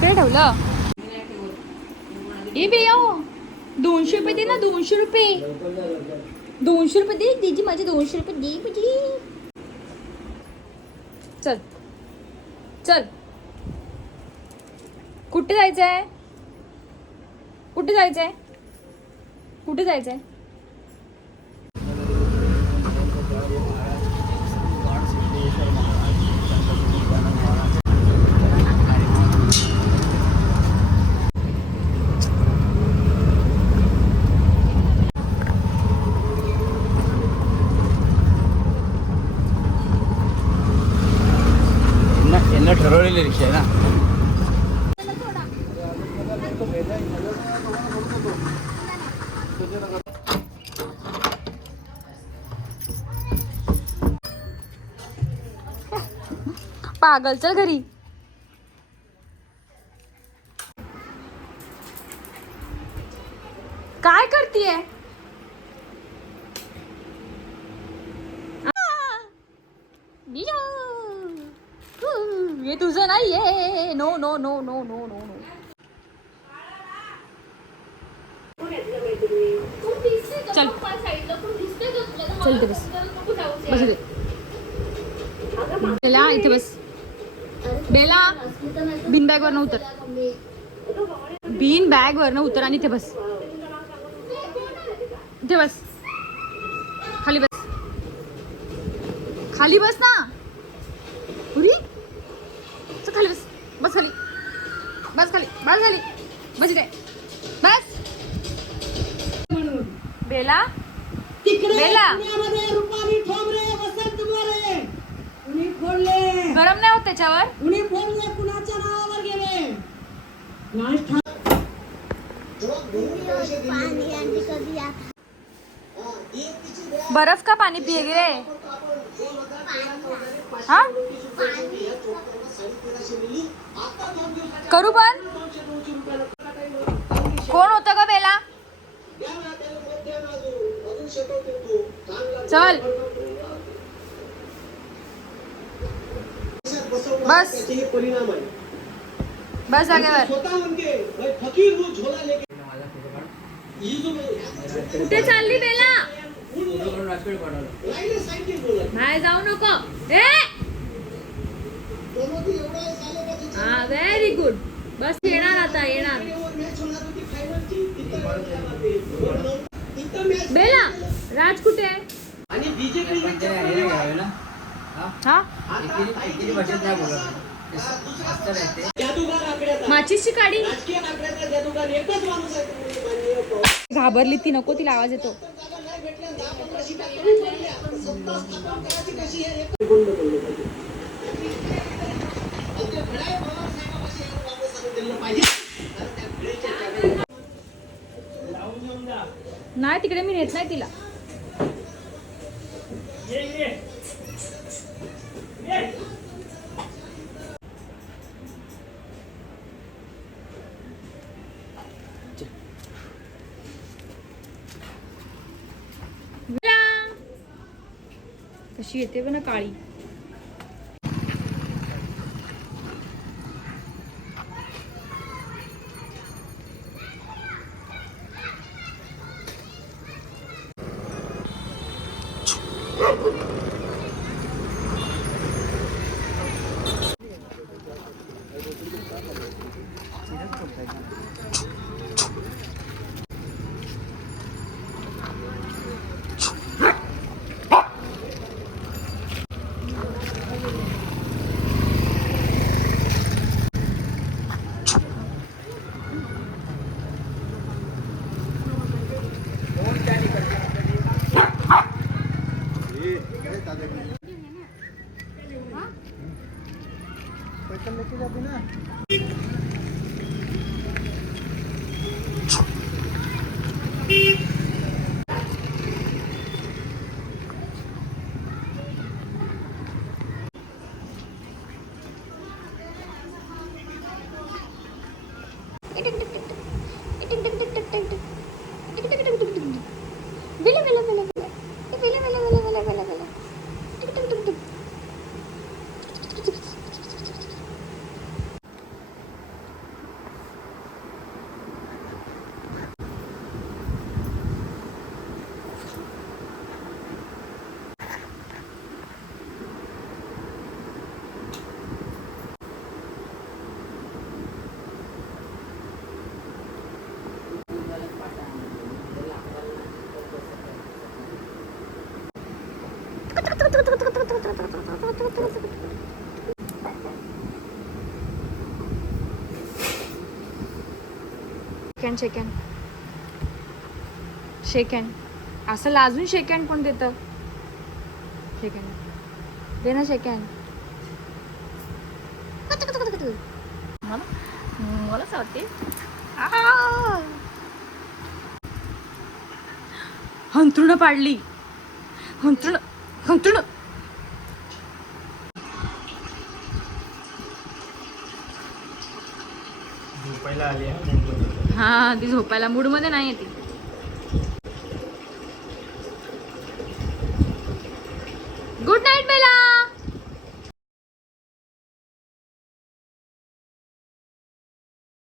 तिकडे ठेवलं. ए बे दोनशे रुपये दे ना दोनशे रुपये. दोनशे रुपये दे दिजी माझे दोनशे रुपये दे बिजी चल चल. कुठे जायचंय? कुठे जायचंय? कुठे जायचंय? पागल चल घरी. काय करतीये? हे तुझं नाहीये. No no no no no no no चल. चल बस. बस इथे इथे बस. बेला बिन बॅग वर उतर. बिन बॅग वर उतर आणि इथे बस. इथे बस. खाली बस. खाली बस ना. पुरी चल खाली बस. बस खाली. बस खाली. बस खाली. बस इथे. बस. बेला. तिकडे बेला. फोडले गरम नाही होत त्याच्यावर? कुणी फोडले कुणाच्या नावावर गेले? ठा- बर्फ का पाणी पिए गे हा? करू पण. कोण होतं का बेला? चल. बस. त्याचे परिणाम आहे. बस भाई फकीर हूँ कुठे चालली बेला? बाहेर जाऊ नको. ए? हा व्हेरी गुड बस येणार आता येणार. बेला राज कुठे? आणि बीजेपी हा? माचीसची काडी. घाबरली ती नको तिला आवाज येतो. हे. नाही तिकडे मी नेत नाही तिला. कशी येते पण काळी? पैसा लेके जाते ना शेकँड शेकँड शेकँड असं लाजून शेकँड कोण देतं? शेकँड दे ना शेकँड मला मलाच आवडते हंतरुण पाडली. हंतरुण हंतरुण झोपायला आली आहे. हा ती झोपायला मूडमध्ये नाही येते गुड नाईट बेला